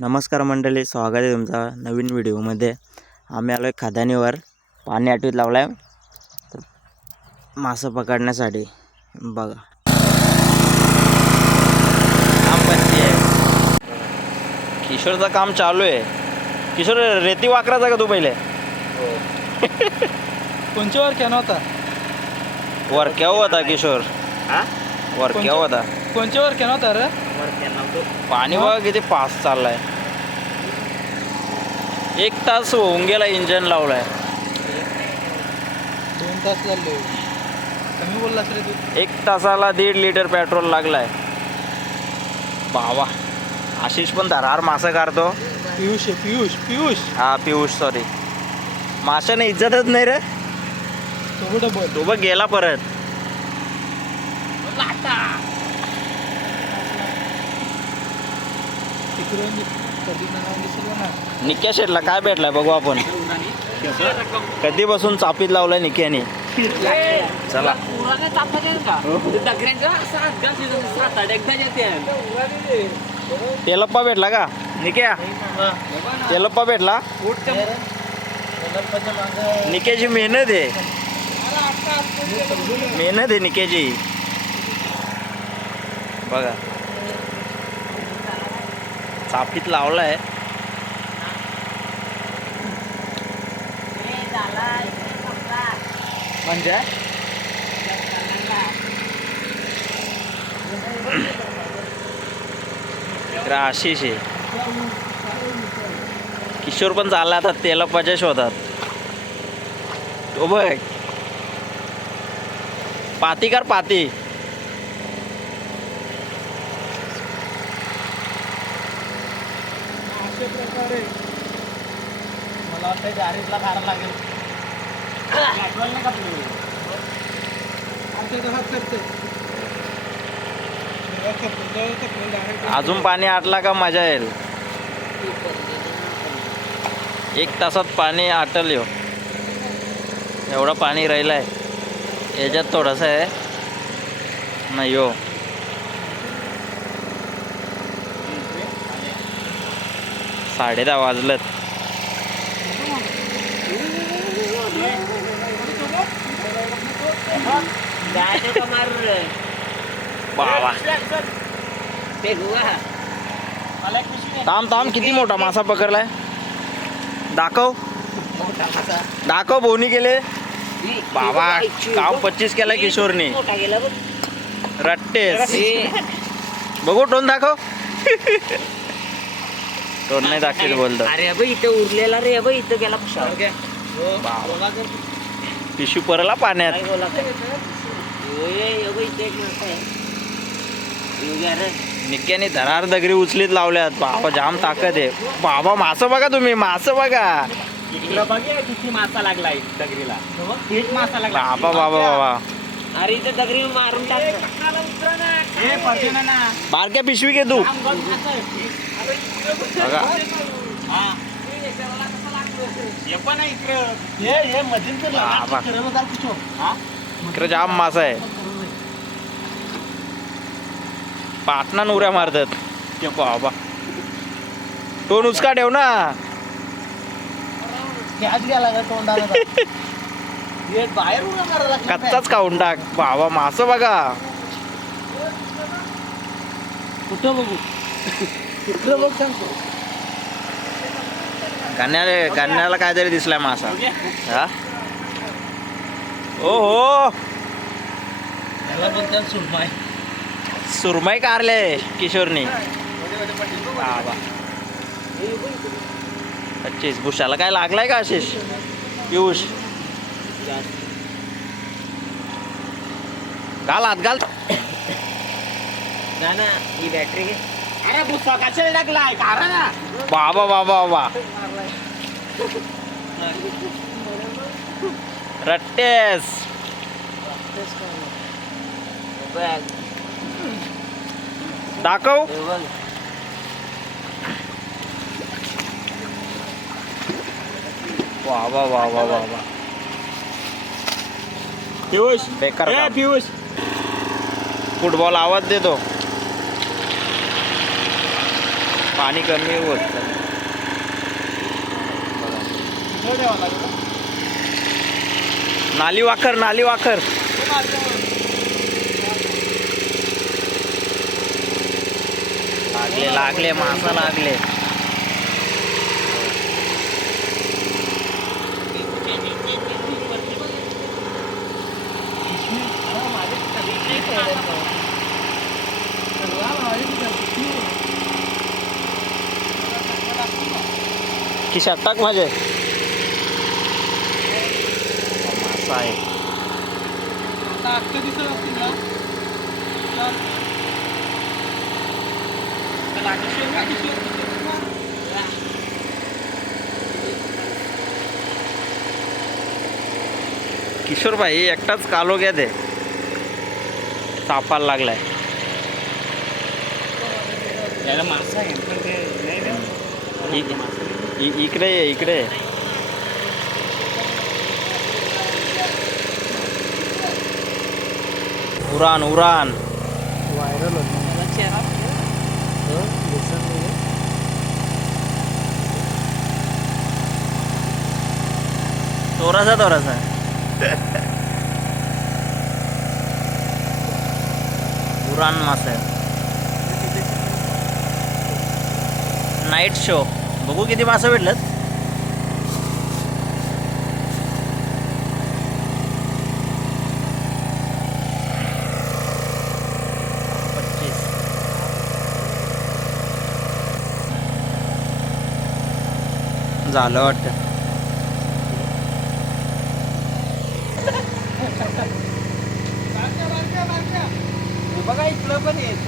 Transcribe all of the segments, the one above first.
नमस्कार मंडळी, स्वागत आहे तुमचा नवीन व्हिडिओमध्ये. आम्ही आलो आहे खदानीवर. पाणी आटवीत लावलं आहे तर मासे पकडण्यासाठी. बघा काम बसली आहे. किशोरचं काम चालू आहे. किशोर रेती वाकराचा का तू पहिले? कोणच्या वर कॅन होता? वर केव्हा होता किशोर? वर केव्हा होता? कोणच्या वर कॅन होता रे? पाणी बघा किती फास्ट चाललाय. 1 तास होऊन गेला इंजन लावलाय. 2 तास झाले. कमी बोललास रे तू. 1 तासाला 1.5 लिटर पेट्रोल लागलाय. बाबा आशिष पण धरार मासा काढतो. पियुष आहे, पियुष पियुष. हा पियुष, सॉरी. माशाने इज्जतच नाही रे. तो डबल तो बघ गेला परत. तिकडून कधी नाव दिसलं ना. निक्या शेटला काय भेटलाय बघू आपण. कधीपासून चापीत लावलाय निक्याने. चला तेलप्पा भेटला का निक्या? तेलप्पा भेटला. निक्याची मेहनत आहे, मेहनत आहे निक्याची. बघा चापीत लावलाय. म्हणजे आशिष आहे. किशोर पण चालला आता तेलप्पाच्या शोधात. तो बघ पाती कर पाती. अशा प्रकारे मला वाटतं गाडीतला काढा लागेल. अजून पाणी आटला का मजा येईल. 1 तासात पाणी आटल. एवढं पाणी राहिलंय. याच्यात थोडंसं आहे नाही हो. 10:30 वाजलेत. बाबा थांब किती मोठा मासा पकडलाय. दाखव दाखव. बोनी केले बाबा. काम 25 केलाय किशोरने. रट्टेस बघू टोन दाखव. टोन नाही दाखवेल बोलतो. अरे बाई इथं उरलेला रे बाई. इथं गेला पिशू परला पाण्यात. निक्याने धरार दगरी उचलीत लावल्यात. बाबा जाम ताकद आहे. बाबा मासं बघा तुम्ही, मासं बघा. किती मासा लागलाय दगरीला. एक मासा लागला. बाबा बाबा बाबा. अरे इथं दगरी मारून टाक. बारक्या पिशवी घे तू. बघा इकडे जाम मासा आहे. पाटणा उऱ्या मारतात. बाबा टोन उचका ठेव ना. कच्चाच खाऊन टाक. बाबा मासं बघा. कुठं बघू? कुठलं बघ सांगतो. गाण्याला काहीतरी दिसलाय मासा. हा ओ हो सुरमई कारले किशोरनी. बाबा 25. भुशाला काय लागलाय का आशिष? पियुष घाल हात घाल. ना ही बॅटरी घे. अरे भुसा कशाला लागलाय कारण ना. बाबा बाबा बाबा. रट्टेस दाखव. वा वा वा वा वा वा. पियुष बेकार काम. पियुष फुटबॉल आवाज देतो. पाणी कमी होत चाललंय. इकडे ठेवावं लागेल. नाली वाकर नाली वाकर. लागले लागले मासा लागले. खिशात टाक माझे. मासा आहे. आता अख्खे दिसत असतील ना. किशोर भाई एकटाच कालो घ्या ते सापाला लागलाय. याला मासा आहे पण ते नाही रे. इकडे ये इकडे. उरान उरान. व्हायरल होतं. थोडासा थोडासा. उरान मासा आहे. नाईट शो बघू किती मासा भेटलं. झालं वाटतं. बघा इकडं पण येत.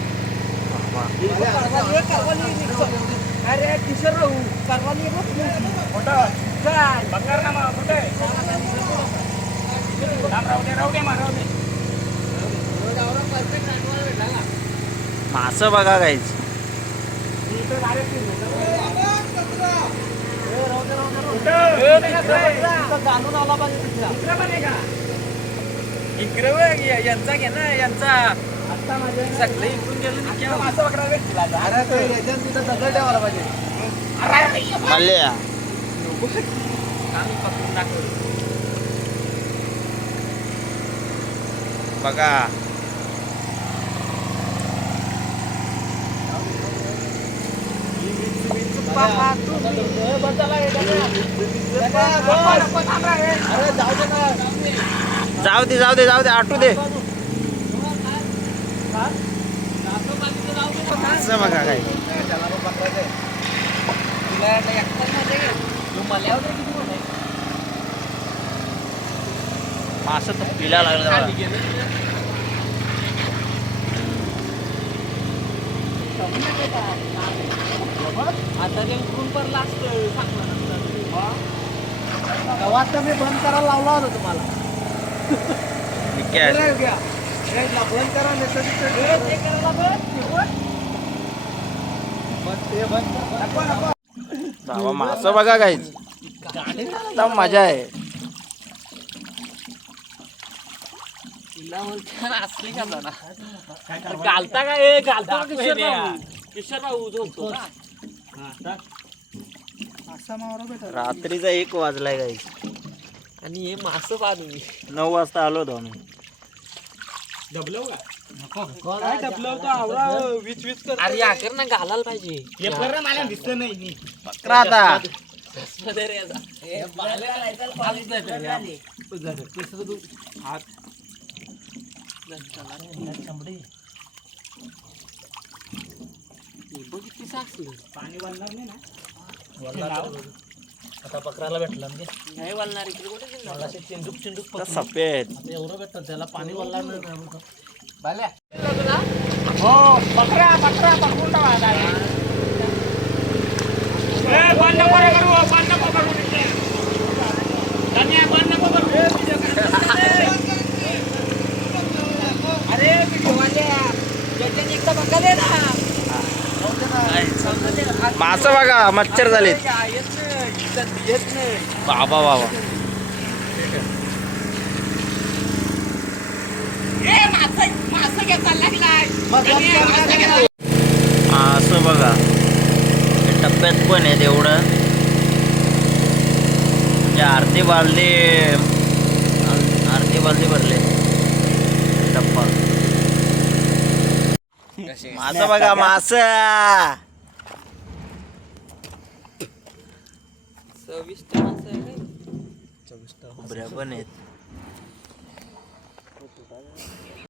अरे किशोर राहू करवाली मोठा काय बंगार ना मग कुठे राहू दे मासं बघा काहीच. जाणून आला पाहिजे. इकडे यांचा घे ना यांचा. आता माझ्या सगळे इकडून गेलं मासा पकडा भेटला. अरे तिथं दगड ठेवायला पाहिजे. मल्ल्या आम्ही पकडून दाखवलं. बघा. जाऊ दे जाऊ दे जाऊ दे आटू दे. असं बघा काय. मासं तर पिला लागलं. आता ते उकरून पडला असतं गावात तर मी बंद करायला लावला होता तुम्हाला. बंद करा मासं बघा काहीच. मजा आहे. असली का जरा घालता काय घालता किशोर भाऊ झोपतो का. रात्रीचा 1 वाजलाय काही. आणि हे मासं पाहतो मी 9 वाजता आलो होतो आम्ही. डबलव का काय डबलव तर आवरा वीच वीच कर. अरे याकर ना घालायला पाहिजे. हे बरं मला दिसलं नाही. पकरा आता. पाणी वाढणार नाही ना. आता पकडायला भेटला म्हणजे नाही वालणार. इकडे कुठे चिंडूक चिंडूक सफेद. एवढं भेटतं त्याला पाणी वालणार नाही. हो पकडा पकडा पकडून टाका. बंद नको करू बंद नको करू. धन्या बंद नको करू. अरे बघा दे ना. मासं बघा मच्छर झालेत. येत नाही बाबा बाबा. मासा घ्यायचा लागलाय. मासं बघा. टप्प्यात पण आहेत एवढं, म्हणजे अर्धी बालदी भरले टप्पा. मासा बघा, मासा 26 मासा आहे रे. उभऱ्या पण आहेत.